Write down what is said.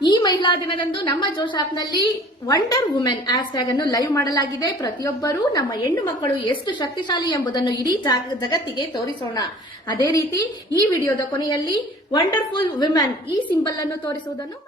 ಈ ಮಹಿಳಾ ದಿನದಂದು ನಮ್ಮ ಜೋಶ್ ಆಪ್ ನಲ್ಲಿ ವಂಡರ್ ವುಮೆನ್ ಹ್ಯಾಶ್ಟ್ಯಾಗ್ ಅನ್ನು ಲೈವ್ ಮಾಡಲಾಗಿದೆ. ಪ್ರತಿಯೊಬ್ಬರೂ ನಮ್ಮ ಹೆಣ್ಣು ಮಕ್ಕಳು ಎಷ್ಟು ಶಕ್ತಿಶಾಲಿ ಎಂಬುದನ್ನು ಇಡೀ ಜಗತ್ತಿಗೆ ತೋರಿಸೋಣ. ಅದೇ ರೀತಿ ಈ ವಿಡಿಯೋದ ಕೊನೆಯಲ್ಲಿ ವಂಡರ್ಫುಲ್ ವುಮೆನ್ ಈ ಸಿಂಬಲ್ ಅನ್ನು ತೋರಿಸುವುದನ್ನು